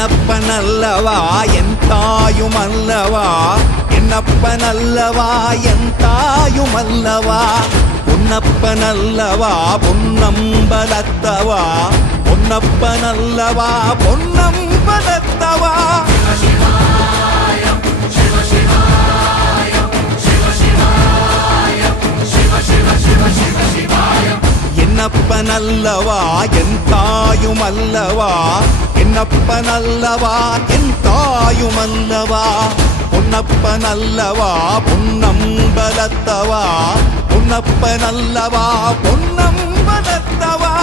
என்னப்பனல்லவா என் தாயுமல்லவா, என்னப்பனல்லவா என் தாயுமல்லவா, பொன்னப்பனல்லவா பொன்னம்பலத்தவா, பொன்னப்பனல்லவா பொன்னம்பலத்தவா. என்னப்பனல்லவா என் தாயுமல்லவா, என்னப்பனல்லவா என் தாயுமல்லவா, பொன்னப்பனல்லவா பொன்னம்பலத்தவா, பொன்னப்பனல்லவா பொன்னம்பலத்தவா.